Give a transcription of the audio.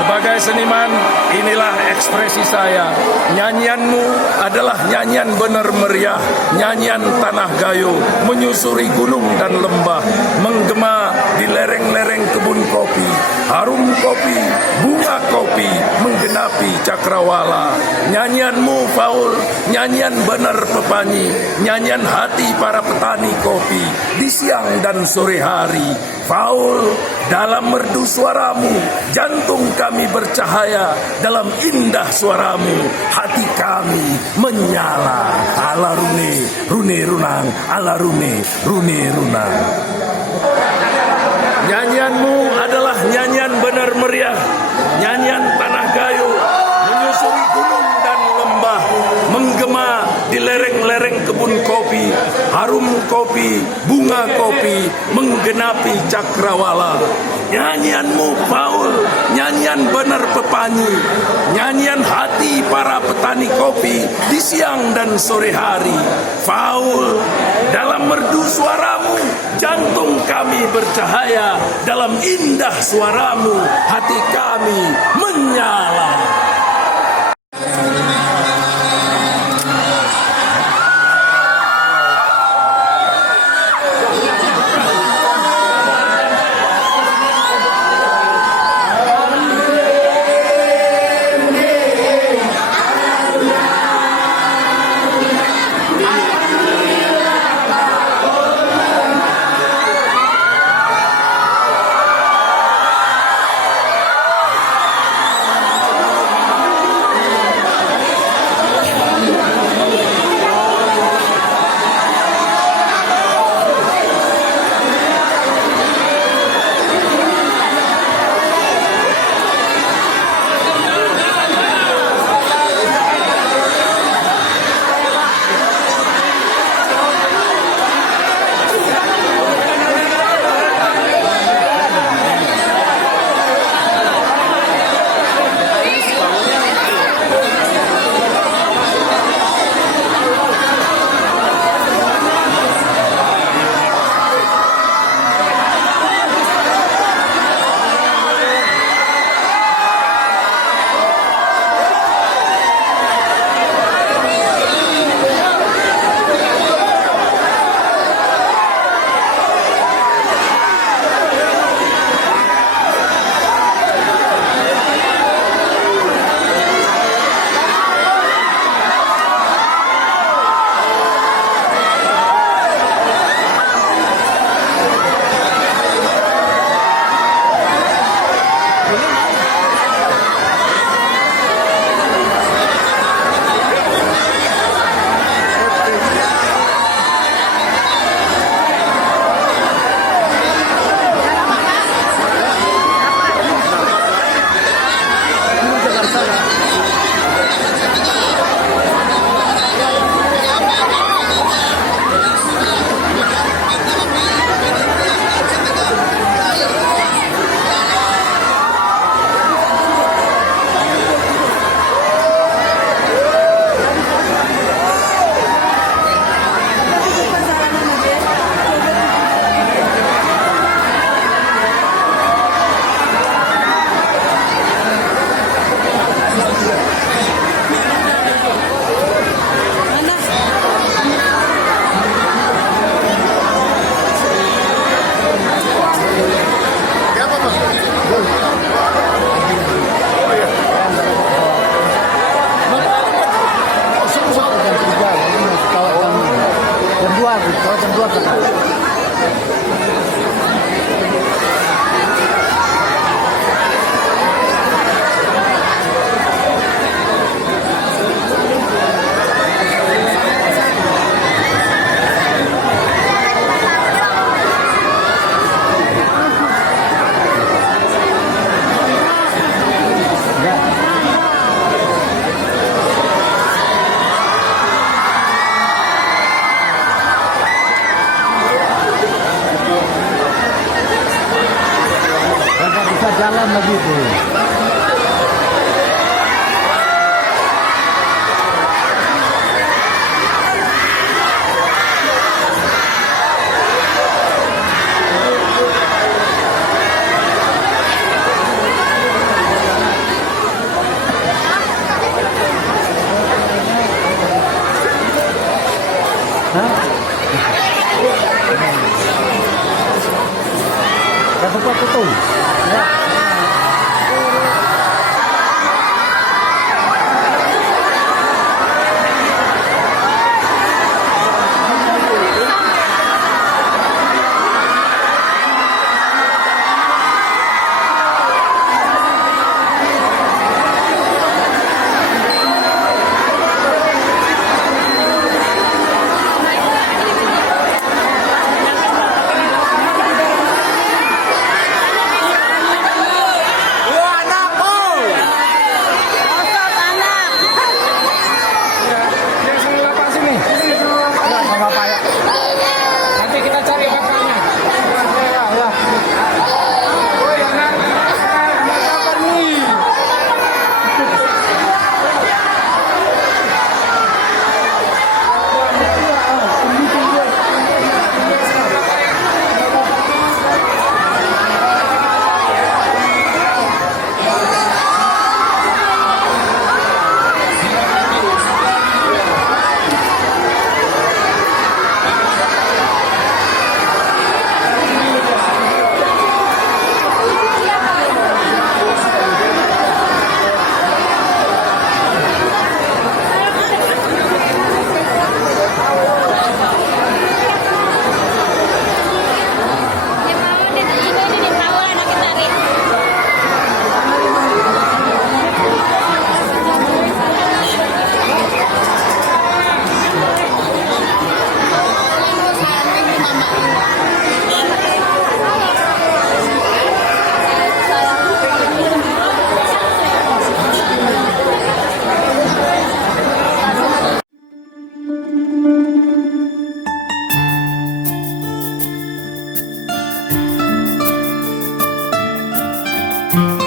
Sebagai seniman, inilah ekspresi saya. Nyanyianmu adalah nyanyian benar meriah, nyanyian tanah gayo, menyusuri gunung dan lembah, menggema di lereng-lereng kebun kopi, harum kopi, bunga kopi, menggenapi cakrawala. Nyanyianmu, Faul, nyanyian benar pepanyi, nyanyian hati para petani kopi, di siang dan sore hari. Faul, dalam merdu suaramu, jantung kami bercahaya, dalam indah suaramu, hati kami menyala. Ala rune, rune runang, ala rune, rune runang. Nyanyianmu adalah nyanyian benar meriah, nyanyian tanah gayo, menyusuri gunung dan lembah, menggema di lereng-lereng kebun kopi, harum kopi, bunga kopi, menggenapi cakrawala. Nyanyianmu, Paul, nyanyian benar pepanyi, nyanyian hati para petani kopi di siang dan sore hari. Paul, dalam merdu suaramu, jantung kami bercahaya, dalam indah suaramu, hati kami menyala. jalan lagi tuh. Thank